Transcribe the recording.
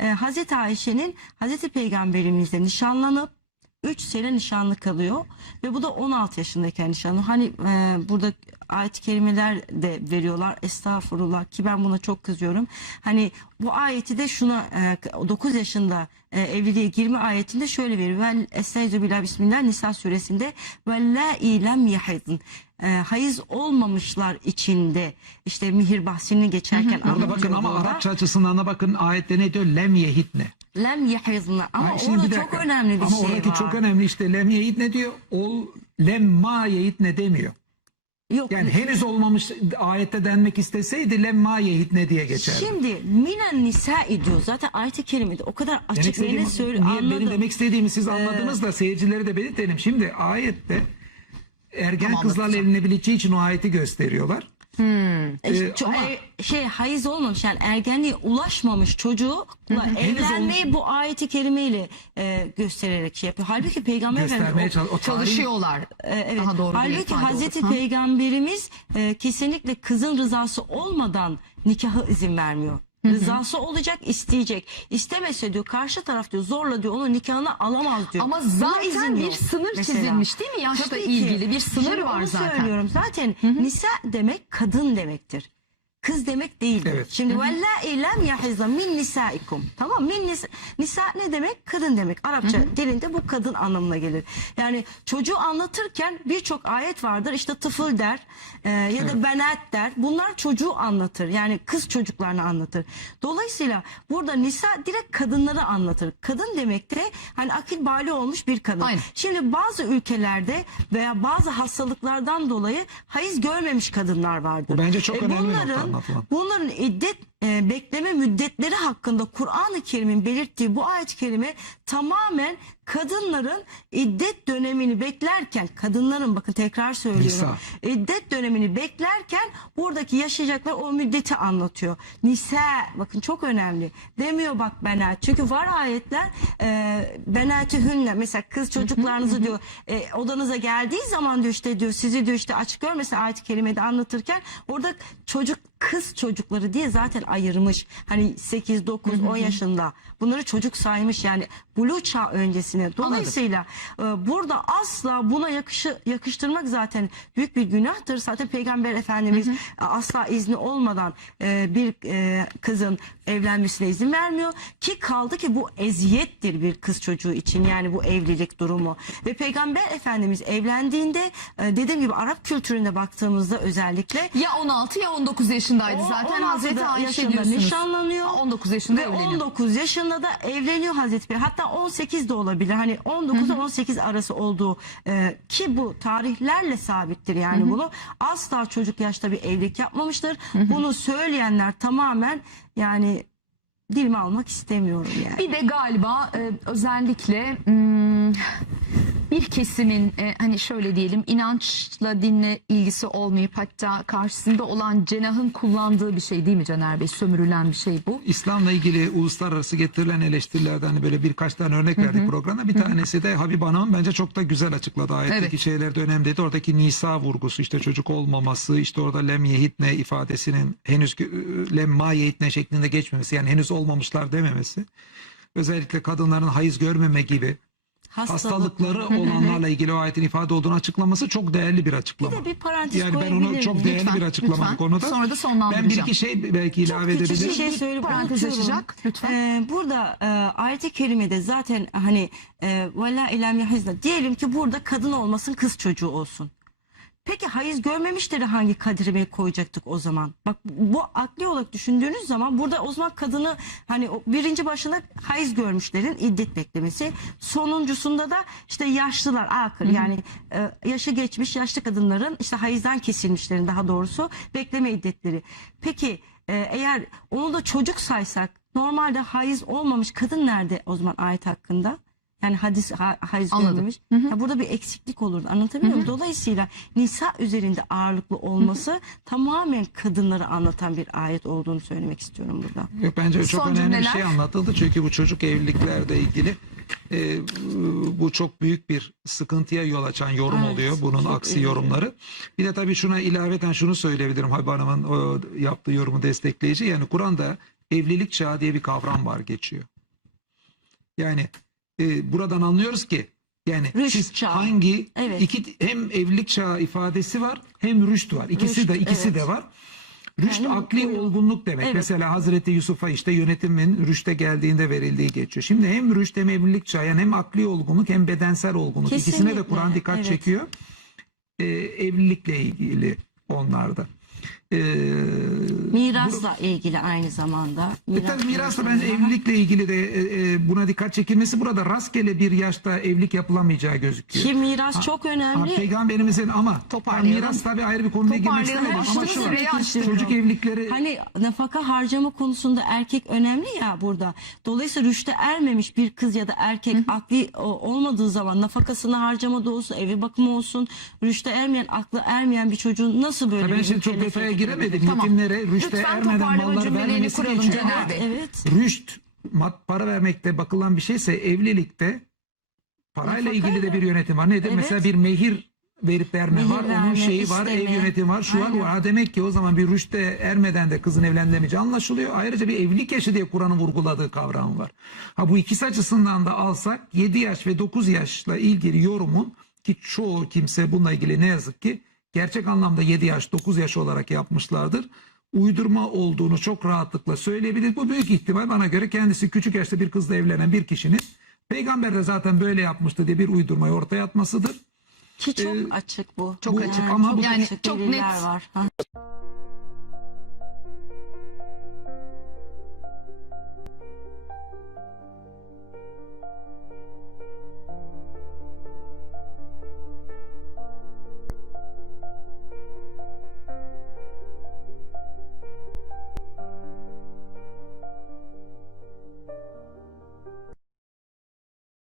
e, Hazreti Ayşe'nin Hazreti Peygamberimizle nişanlanıp 3 sene nişanlı kalıyor ve bu da 16 yaşındayken nişanlı. Hani e, burada ayet-i kerimeler de veriyorlar. Estağfurullah ki ben buna çok kızıyorum. Hani bu ayeti de şuna e, 9 yaşında e, evliliğe girme ayetinde şöyle veriyor. Vel estaizu billah bismillah Nisa suresinde ve la ilem yahidin. E, hayız olmamışlar içinde işte mihir bahsini geçerken Orada bakın ama. Arapça açısından da bakın ayette ne diyor? Lem yehitne. Lem yahidna ama şimdi orada çok önemli bir ama şey oradaki var. çok önemli işte lem yehitne diyor. Ol lem ma yehitne demiyor. Yok, Yani henüz olmamış ayette denmek isteseydi lem ma yehitne diye geçer. Şimdi minen nisa diyor. Zaten ayet-i kerimede o kadar açık net söylüyor. niye- Anladım. benim demek istediğimi siz Ee, anladınız da seyircileri de belirtelim. Şimdi ayette ergen Tamam, kızlarla evlenebileceği için o ayeti gösteriyorlar. E, Ee, ço- ama- e, şey hayız olmamış yani ergenliğe ulaşmamış çocuğu evlenmeyi bu ayeti kerimeyle e, göstererek şey yapıyor. Halbuki peygamber Göstermeye Efendimiz o- çalış. O Çalışıyorlar. e, evet. Daha doğru bir Halbuki ifade olur. Hazreti Ha? Peygamberimiz e, kesinlikle kızın rızası olmadan nikahı izin vermiyor. Rızası olacak, isteyecek. İstemese diyor karşı taraf diyor zorla diyor onun nikahını alamaz diyor. Ama Buna zaten izin bir yok sınır mesela. çizilmiş değil mi? Yaşla Tabii ki. ilgili bir sınır Şimdi var onu zaten. söylüyorum. Zaten nisa demek kadın demektir. Kız demek değildir. Evet. Şimdi vella lem yahizza min nisaikum. Tamam min nisa, nisa ne demek? Kadın demek. Arapça dilinde bu kadın anlamına gelir. Yani çocuğu anlatırken birçok ayet vardır. İşte tıfıl der e, ya da benat der. Bunlar çocuğu anlatır. Yani kız çocuklarını anlatır. Dolayısıyla burada nisa direkt kadınları anlatır. Kadın demek de hani akil bali olmuş bir kadın. Aynen. Şimdi bazı ülkelerde veya bazı hastalıklardan dolayı hayız görmemiş kadınlar vardır. Bu bence çok önemli nokta bunların, anlatılan. bunların iddet e, bekleme müddetleri hakkında Kur'an-ı Kerim'in belirttiği bu ayet-i kerime tamamen kadınların iddet dönemini beklerken kadınların bakın tekrar söylüyorum. iddet dönemini beklerken buradaki yaşayacaklar o müddeti anlatıyor. Nisa bakın çok önemli. Demiyor bak benat. Çünkü var ayetler e, benatü hünne mesela kız çocuklarınızı diyor e, odanıza geldiği zaman diyor işte diyor sizi diyor işte açık görmesin ayet-i kerimede anlatırken orada çocuk kız çocukları diye zaten ayırmış. Hani 8 9 10 yaşında. Bunları çocuk saymış yani bulu çağ öncesine. Dolayısıyla e, burada asla buna yakışı, yakıştırmak zaten büyük bir günahtır. Zaten Peygamber Efendimiz e, asla izni olmadan e, bir e, kızın evlenmesine izin vermiyor. Ki kaldı ki bu eziyettir bir kız çocuğu için yani bu evlilik durumu. Ve Peygamber Efendimiz evlendiğinde e, dediğim gibi Arap kültürüne baktığımızda özellikle Ya 16 ya 19 yaşındaydı o zaten 16 Hazreti Ayşe yaşında diyorsunuz. nişanlanıyor. 19 yaşında ve evleniyor. 19 yaşında da evleniyor Hazreti Bey. Hatta 18 de olabilir. Hani 19 ile 18 arası olduğu e, ki bu tarihlerle sabittir yani bunu. Asla çocuk yaşta bir evlilik yapmamıştır. Bunu söyleyenler tamamen yani dilime almak istemiyorum yani. Bir de galiba e, özellikle hmm, bir kesimin e, hani şöyle diyelim inançla dinle ilgisi olmayıp hatta karşısında olan cenahın kullandığı bir şey değil mi Caner Bey? Sömürülen bir şey bu. İslam'la ilgili uluslararası getirilen eleştirilerden hani böyle birkaç tane örnek verdik programda. Bir tanesi de Habib Hanım'ın bence çok da güzel açıkladı. Ayetteki Evet. şeyler de önemli dedi. Oradaki Nisa vurgusu işte çocuk olmaması işte orada lem yehitne ifadesinin henüz gö- lem ma yehitne şeklinde geçmemesi yani henüz olmamışlar dememesi. Özellikle kadınların hayız görmeme gibi. Hastalıkları olanlarla ilgili o ayetin ifade olduğunu açıklaması çok değerli bir açıklama. Bir de bir parantez yani ben onu çok değerli Lütfen, bir açıklama lütfen. bu konuda. Sonra da ben sonlandıracağım. bir iki şey belki ilave küçük edebilirim. bir şey Bir söyleyip parantez açacak, lütfen. Ee, burada e, ayet-i kerimede zaten hani e, vela ilem yahizna diyelim ki burada kadın olmasın kız çocuğu olsun. Peki hayız görmemişleri hangi kadrime koyacaktık o zaman? Bak bu akli olarak düşündüğünüz zaman burada o zaman kadını hani o birinci başında hayız görmüşlerin iddet beklemesi. Sonuncusunda da işte yaşlılar akır yani e, yaşı geçmiş yaşlı kadınların işte hayızdan kesilmişlerin daha doğrusu bekleme iddetleri. Peki e, eğer onu da çocuk saysak normalde hayız olmamış kadın nerede o zaman ayet hakkında? Yani hadis ha, Anladım. görmemiş. Ya burada bir eksiklik olurdu. Anlatabiliyor muyum? Dolayısıyla nisa üzerinde ağırlıklı olması tamamen kadınları anlatan bir ayet olduğunu söylemek istiyorum burada. Yok bence çok Son önemli bir cümleler. şey anlatıldı. Çünkü bu çocuk evliliklerle ilgili e, bu çok büyük bir sıkıntıya yol açan yorum Evet, oluyor. Bunun çok aksi iyi. yorumları. Bir de tabii şuna ilaveten şunu söyleyebilirim. Habib Hanım'ın o yaptığı yorumu destekleyici. Yani Kur'an'da evlilik çağı diye bir kavram var geçiyor. Yani e, buradan anlıyoruz ki yani Rüşt siz çağı. hangi Evet. iki hem evlilik çağı ifadesi var hem rüşt var. İkisi Rüşt, de ikisi evet. de var. Rüşt Yani akli bu- olgunluk demek. Evet. Mesela Hazreti Yusuf'a işte yönetimin rüşte geldiğinde verildiği geçiyor. Şimdi hem rüşt hem evlilik çağı yani hem akli olgunluk hem bedensel olgunluk. İkisine de Kesinlikle, Kur'an dikkat evet. çekiyor. Ee, evlilikle ilgili onlarda. Ee, Mirasla ilgili aynı zamanda. e tabii mirasla ben evlilikle ilgili de e, e, buna dikkat çekilmesi burada rastgele bir yaşta evlilik yapılamayacağı gözüküyor. Ki miras çok Ha, önemli. peygamberimizin ama miras tabii ayrı bir konuya girmek istemem ama şu var. Çocuk evlilikleri Hani nafaka harcama konusunda erkek önemli ya burada. Dolayısıyla rüşte ermemiş bir kız ya da erkek akli o- olmadığı zaman nafakasını harcamada olsun, evi bakımı olsun, rüşte ermeyen, aklı ermeyen bir çocuğun nasıl böyle Ha, ben bir şimdi çok detaya giremedim. Tamam. Yetimlere rüşte Lütfen ermeden mallar vermemesi kuralım için. Caner Ama Bey. Evet. Rüşt mat, para vermekte bakılan bir şeyse evlilikte parayla Nafaka ilgili de bir yönetim var. Nedir? Evet. Mesela bir mehir verip verme Mehir var. Onun şeyi var. isteme. Ev yönetimi var. Şu var. Aynen. Var. Ha, demek ki o zaman bir rüşte ermeden de kızın evlendiremeyeceği anlaşılıyor. Ayrıca bir evlilik yaşı diye Kur'an'ın vurguladığı kavram var. Ha bu ikisi açısından da alsak 7 yaş ve 9 yaşla ilgili yorumun ki çoğu kimse bununla ilgili ne yazık ki gerçek anlamda 7 yaş 9 yaş olarak yapmışlardır. Uydurma olduğunu çok rahatlıkla söyleyebiliriz. Bu büyük ihtimal bana göre kendisi küçük yaşta bir kızla evlenen bir kişinin Peygamber de zaten böyle yapmıştı diye bir uydurmayı ortaya atmasıdır. Ki çok Ee, açık bu. çok açık ama bu- çok yani çok net. var. Ha.